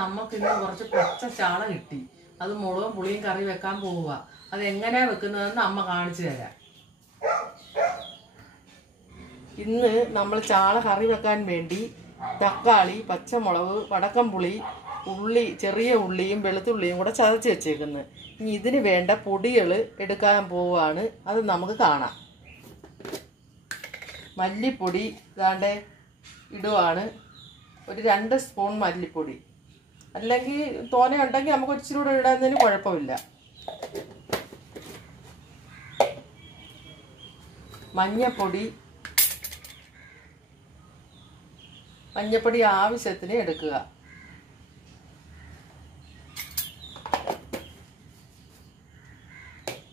നമുക്ക് ഇന്ന് കുറച്ച് പച്ച ചാള കിട്ടി. അത് മുളകും പുളിയും കറി വെക്കാൻ പോവുക. അത് എങ്ങനെയാ വെക്കുന്നതെന്ന് അമ്മ കാണിച്ചു തരാം. ഇന്ന് നമ്മൾ ചാള കറി വെക്കാൻ വേണ്ടി തക്കാളി, പച്ചമുളക്, വടക്കംപുളി, ഉള്ളി, ചെറിയ ഉള്ളിയും വെളുത്തുള്ളിയും കൂടെ ചതച്ച് വെച്ചേക്കുന്നത്. ഇനി ഇതിന് വേണ്ട പൊടികൾ എടുക്കാൻ പോവുകയാണ്. അത് നമുക്ക് കാണാം. മല്ലിപ്പൊടി ഇതാണ്ട് ഇടുവാണ്. ഒരു 2 സ്പൂൺ മല്ലിപ്പൊടി. അല്ലെങ്കിൽ തോനെ ഉണ്ടെങ്കിൽ നമുക്ക് ഇച്ചിരി കൂടെ ഇടുന്നതിന് കുഴപ്പമില്ല. മഞ്ഞപ്പൊടി ആവശ്യത്തിന് എടുക്കുക.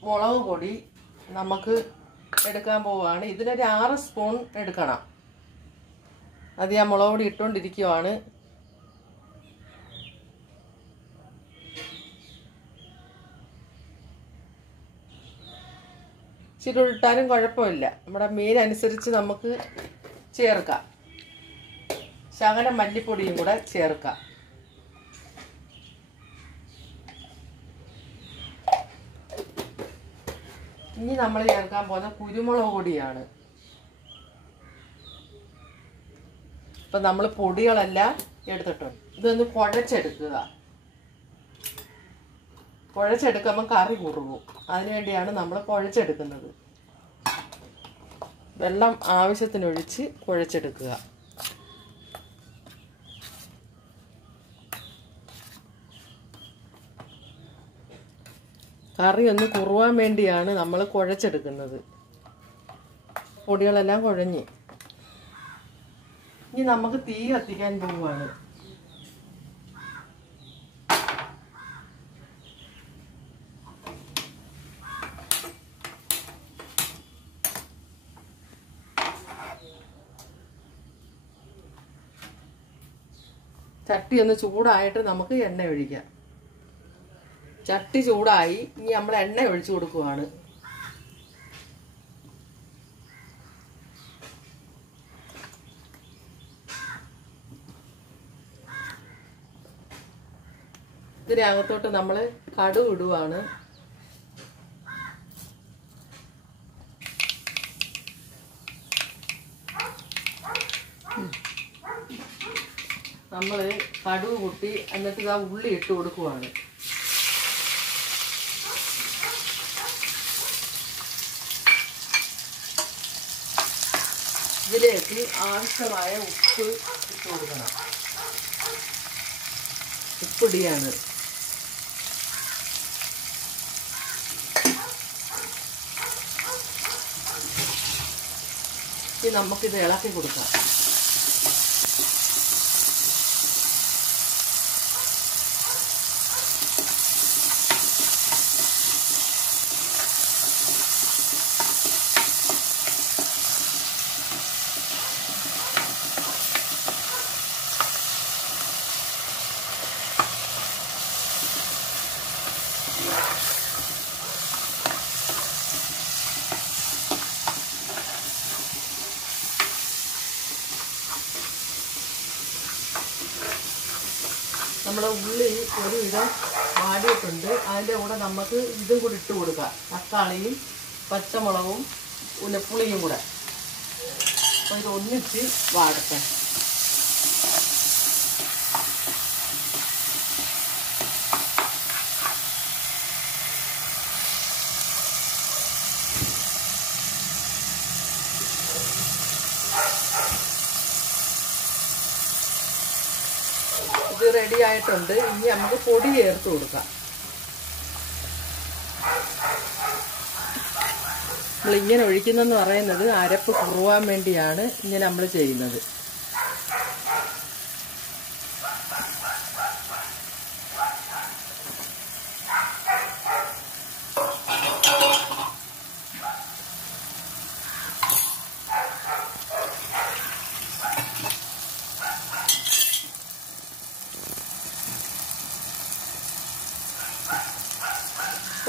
മുളക് പൊടി നമുക്ക് എടുക്കാൻ പോവുകയാണ്. ഇതിനൊരു 6 സ്പൂൺ എടുക്കണം. അത് ഞാൻ മുളക് പൊടി ഇട്ടുകൊണ്ടിരിക്കുവാണ്. ഇച്ചിരി ഇട്ടാലും കുഴപ്പമില്ല. നമ്മുടെ മീൻ അനുസരിച്ച് നമുക്ക് ചേർക്കാം. ശകലം മല്ലിപ്പൊടിയും കൂടെ ചേർക്കാം. ഇനി നമ്മൾ ചേർക്കാൻ പോകുന്ന കുരുമുളക് പൊടിയാണ്. ഇപ്പം നമ്മൾ പൊടികളെല്ലാം എടുത്തിട്ടുണ്ട്. ഇതൊന്ന് കുഴച്ചെടുക്കുക. കുഴച്ചെടുക്കുമ്പോൾ കറി കുറുകും. അതിനുവേണ്ടിയാണ് നമ്മൾ കുഴച്ചെടുക്കുന്നത്. വെള്ളം ആവശ്യത്തിനൊഴിച്ച് കുഴച്ചെടുക്കുക. കറി ഒന്ന് കുറുവാൻ വേണ്ടിയാണ് നമ്മൾ കുഴച്ചെടുക്കുന്നത്. പൊടികളെല്ലാം കുഴഞ്ഞ് ഇനി നമുക്ക് തീ കത്തിക്കാൻ പോവുകയാണ്. ചട്ടി ഒന്ന് ചൂടായിട്ട് നമുക്ക് എണ്ണ ഒഴിക്കാം. ചട്ടി ചൂടായി. ഇനി നമ്മൾ എണ്ണ ഒഴിച്ചു കൊടുക്കുവാണ്. ഇതിനകത്തോട്ട് നമ്മൾ കടുക് ഇടുവാണ്. നമ്മൾ കടുക് കൂട്ടി എന്നിട്ട് ഇതാ ഉള്ളി ഇട്ട് കൊടുക്കുവാണ്. ഇതിലേക്ക് ആവശ്യമായ ഉപ്പ് ഇട്ട് കൊടുക്കണം. ഉപ്പിടിയാണ്. ഇനി നമുക്കിത് ഇളക്കി കൊടുക്കാം. നമ്മുടെ ഉള്ളി ഒരുവിധം വാടിയിട്ടുണ്ട്. അതിൻ്റെ കൂടെ നമുക്ക് ഇതും കൂടി ഇട്ട് കൊടുക്കാം. തക്കാളിയും പച്ചമുളകും പുളിയും കൂടെ. അപ്പോൾ ഇത് ഒന്നിച്ച് വാടട്ടെ. ഇത് റെഡി ആയിട്ടുണ്ട്. ഇനി നമുക്ക് പൊടി ചേർത്ത് കൊടുക്കാം. നമ്മളിങ്ങനെ ഒഴിക്കുന്നെന്ന് പറയുന്നത് അരപ്പ് കുറുവാൻ വേണ്ടിയാണ് ഇങ്ങനെ നമ്മൾ ചെയ്യുന്നത്.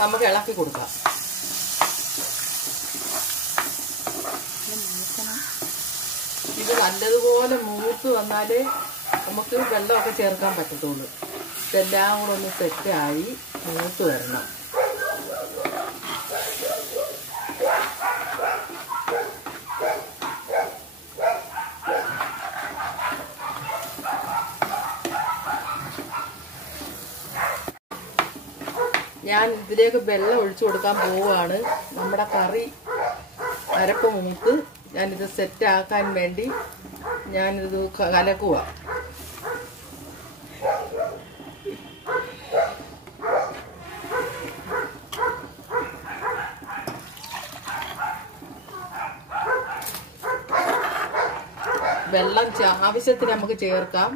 നമുക്ക് ഇളക്കി കൊടുക്കാം. ഇത് നല്ലതുപോലെ മൂത്ത് വന്നാലേ നമുക്ക് വെള്ളമൊക്കെ ചേർക്കാൻ പറ്റത്തുള്ളൂ. ഇതെല്ലാം കൂടെ ഒന്ന് സെറ്റായി മൂത്ത് വരണം. ഞാൻ ഇതിലേക്ക് വെള്ളം ഒഴിച്ചു കൊടുക്കാൻ പോവുകയാണ്. നമ്മുടെ കറി അരപ്പ് മൂത്ത് ഞാനിത് സെറ്റാക്കാൻ വേണ്ടി ഞാനിത് കലക്കുക. വെള്ളം ആവശ്യത്തിന് നമുക്ക് ചേർക്കാം.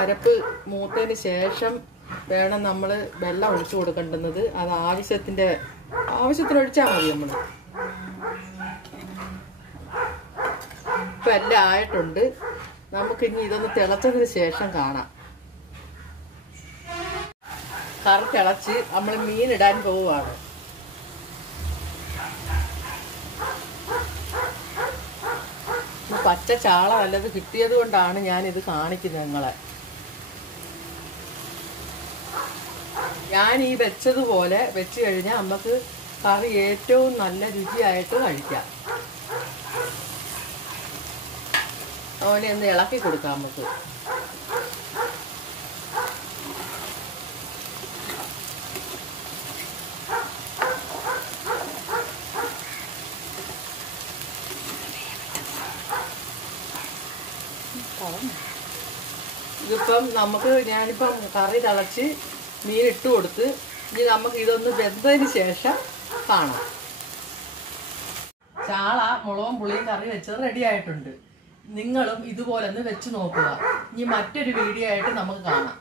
അരപ്പ് മൂത്തതിന് ശേഷം വേണം നമ്മൾ വെള്ളം ഒഴിച്ചു കൊടുക്കേണ്ടുന്നത്. അത് ആവശ്യത്തിന് ഒഴിച്ചാൽ മതി. നമ്മൾ ഇപ്പം എല്ലാം ആയിട്ടുണ്ട്. നമുക്കിനി ഇതൊന്ന് തിളച്ചതിന് ശേഷം കാണാം. കറി തിളച്ച് നമ്മൾ മീനിടാൻ പോവുകയാണ്. പച്ച ചാള നല്ലത് കിട്ടിയത് കൊണ്ടാണ് ഞാനിത് കാണിക്കുന്നത് നിങ്ങളെ. ഞാൻ ഈ വെച്ചതുപോലെ വെച്ച് കഴിഞ്ഞാൽ നമുക്ക് കറി ഏറ്റവും നല്ല രുചിയായിട്ട് കഴിക്കാം. അതുപോലെ ഒന്ന് ഇളക്കി കൊടുക്കാം നമുക്ക്. ഇതിപ്പം ഞാനിപ്പം കറി തിളച്ച് മീൻ ഇട്ട് കൊടുത്ത് ഇനി നമുക്ക് ഇതൊന്ന് വെന്തതിന് ശേഷം കാണാം. ചാള മുളകും പുളിയും കറി വെച്ചത് റെഡി ആയിട്ടുണ്ട്. നിങ്ങളും ഇതുപോലെ ഒന്ന് വെച്ച് നോക്കുക. ഇനി മറ്റൊരു വീഡിയോ ആയിട്ട് നമുക്ക് കാണാം.